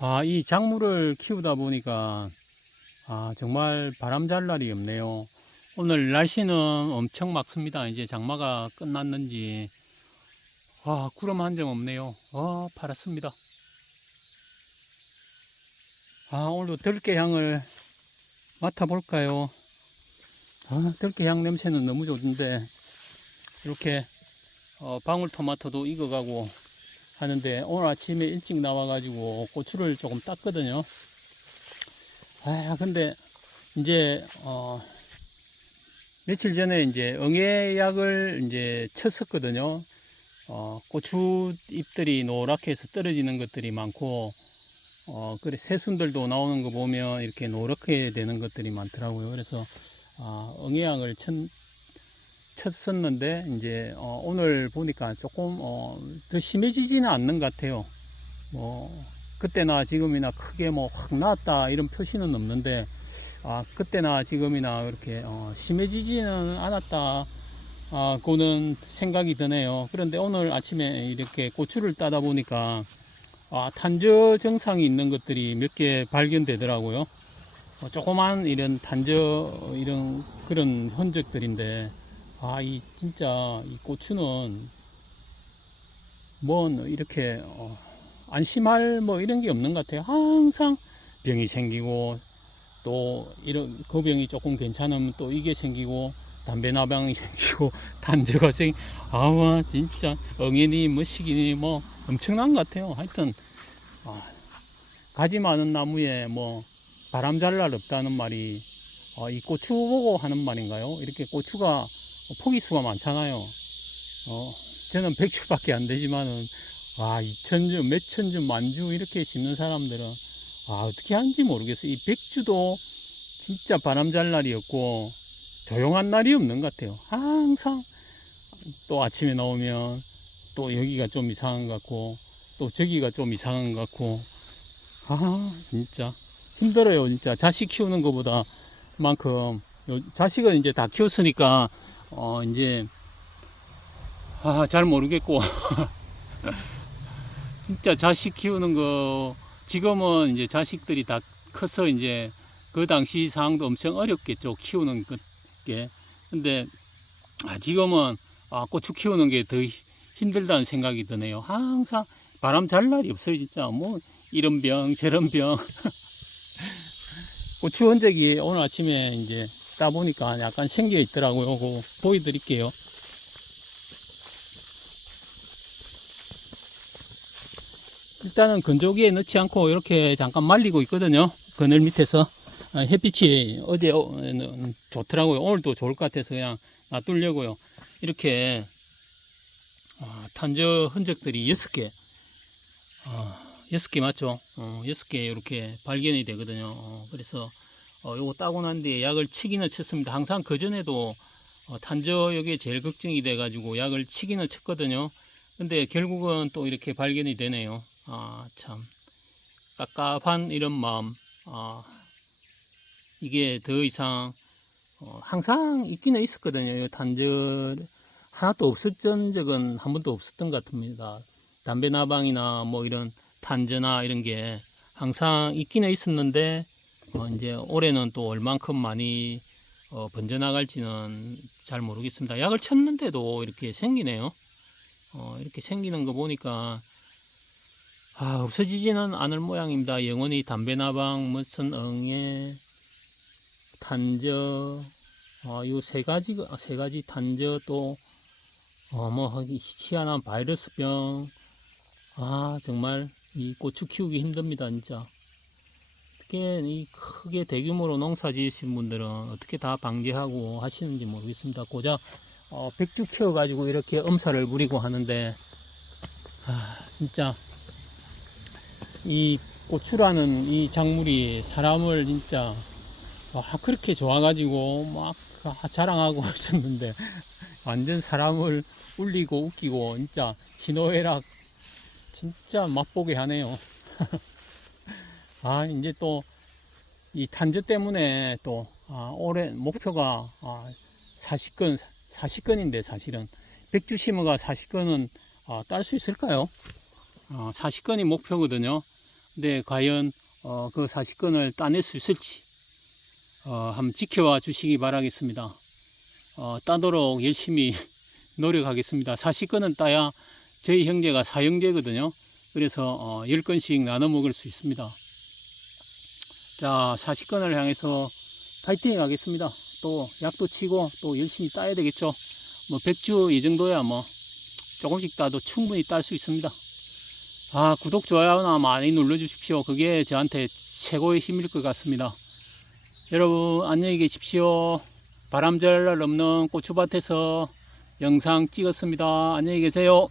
아, 이 작물을 키우다 보니까, 아, 정말 바람 잘 날이 없네요. 오늘 날씨는 엄청 맑습니다. 이제 장마가 끝났는지. 아, 구름 한 점 없네요. 아, 파랗습니다. 아, 오늘도 들깨향을 맡아볼까요? 아, 들깨향 냄새는 너무 좋은데, 이렇게, 어, 방울토마토도 익어가고 하는데, 오늘 아침에 일찍 나와가지고 고추를 조금 땄거든요. 아, 근데, 이제, 어, 며칠 전에 이제 응애약을 이제 쳤었거든요. 어, 고추 잎들이 노랗게 해서 떨어지는 것들이 많고, 어, 그래, 새순들도 나오는 거 보면 이렇게 노랗게 되는 것들이 많더라고요. 그래서, 아, 응애약을 쳤, 쳤었는데, 이제, 어, 오늘 보니까 조금, 어, 더 심해지지는 않는 것 같아요. 뭐, 그때나 지금이나 크게 뭐 확 나았다 이런 표시는 없는데, 아, 그때나 지금이나 그렇게, 어, 심해지지는 않았다. 아, 고는 생각이 드네요. 그런데 오늘 아침에 이렇게 고추를 따다 보니까, 아, 탄저 증상이 있는 것들이 몇 개 발견되더라고요. 어, 조그만 이런 탄저, 이런 그런 흔적들인데, 아, 이 진짜 이 고추는 뭔 이렇게, 어, 안심할 뭐 이런 게 없는 것 같아요. 항상 병이 생기고, 또 이런, 그 병이 조금 괜찮으면 또 이게 생기고, 담배 나방이 생기고, 단저가 생, 아와, 진짜, 엉이니, 뭐 시기니, 뭐, 엄청난 것 같아요. 하여튼, 아, 가지 많은 나무에 뭐, 바람 잘 날 없다는 말이, 어, 이 고추 보고 하는 말인가요? 이렇게 고추가 포기수가 많잖아요. 어, 저는 100주밖에 안 되지만은, 와, 2천주, 몇천주, 만주 이렇게 심는 사람들은, 아, 어떻게 하는지 모르겠어요. 이 100주도 진짜 바람 잘 날이었고, 조용한 날이 없는 것 같아요. 항상 또 아침에 나오면 또 여기가 좀 이상한 것 같고 또 저기가 좀 이상한 것 같고 아 진짜 힘들어요 진짜 자식 키우는 것보다 만큼 요- 자식은 이제 다 키웠으니까 어 이제 아 잘 모르겠고 진짜 자식 키우는 거 지금은 이제 자식들이 다 커서 이제 그 당시 상황도 엄청 어렵겠죠 키우는 게 근데 아, 지금은 아, 고추 키우는 게 더 힘들다는 생각이 드네요. 항상 바람 잘 날이 없어요, 진짜. 뭐, 이런 병, 저런 병. 고추 흔적이 오늘 아침에 이제 따보니까 약간 생겨 있더라고요. 그거 보여드릴게요. 일단은 건조기에 넣지 않고 이렇게 잠깐 말리고 있거든요. 그늘 밑에서. 아, 햇빛이 어제 어, 는 좋더라고요. 오늘도 좋을 것 같아서 그냥 놔두려고요. 이렇게 아, 탄저 흔적들이 여섯 개, 아, 여섯 개 맞죠? 어, 여섯 개 이렇게 발견이 되거든요. 어, 그래서 어, 요거 따고 난 뒤에 약을 치기는 쳤습니다. 항상 그 전에도 어, 탄저 여기에 제일 걱정이 돼가지고 약을 치기는 쳤거든요. 근데 결국은 또 이렇게 발견이 되네요. 아, 참. 깝깝한 이런 마음. 아, 이게 더 이상 어, 항상 있기는 있었거든요. 이 단절 하나도 없었던 적은 한 번도 없었던 것 같습니다. 담배 나방이나 뭐 이런 단저나 이런 게 항상 있기는 있었는데 어, 이제 올해는 또 얼만큼 많이 어, 번져나갈지는 잘 모르겠습니다. 약을 쳤는데도 이렇게 생기네요. 어, 이렇게 생기는 거 보니까 아, 없어지지는 않을 모양입니다. 영원히 담배 나방, 무슨 응애, 탄저, 어, 요세 가지, 세 가지 탄저 또, 어, 뭐, 희한한 바이러스병. 아, 정말, 이 고추 키우기 힘듭니다, 진짜. 어떻게, 이 크게 대규모로 농사 지으신 분들은 어떻게 다 방지하고 하시는지 모르겠습니다. 고작, 어, 백주 키워가지고 이렇게 엄살을 부리고 하는데, 아, 진짜, 이 고추라는 이 작물이 사람을 진짜 와, 그렇게 좋아가지고 막 아, 자랑하고 하셨는데 완전 사람을 울리고 웃기고 진짜 희노애락 진짜 맛보게 하네요. 아 이제 또 이 탄저 때문에 또 아, 올해 목표가 아, 40건 40건인데 사실은 백주 심어가 40건은 아, 딸 수 있을까요? 어, 40건이 목표거든요. 근데 과연 어, 그 40건을 따낼 수 있을지 어, 한번 지켜봐 주시기 바라겠습니다. 어, 따도록 열심히 노력하겠습니다. 40건은 따야 저희 형제가 사형제거든요. 그래서 어, 10건씩 나눠 먹을 수 있습니다. 자, 40건을 향해서 파이팅 하겠습니다. 또 약도 치고 또 열심히 따야 되겠죠. 뭐 100주 이 정도야 뭐 조금씩 따도 충분히 딸 수 있습니다. 아, 구독, 좋아요나 많이 눌러주십시오. 그게 저한테 최고의 힘일 것 같습니다. 여러분, 안녕히 계십시오. 바람잘 날 없는 고추밭에서 영상 찍었습니다. 안녕히 계세요.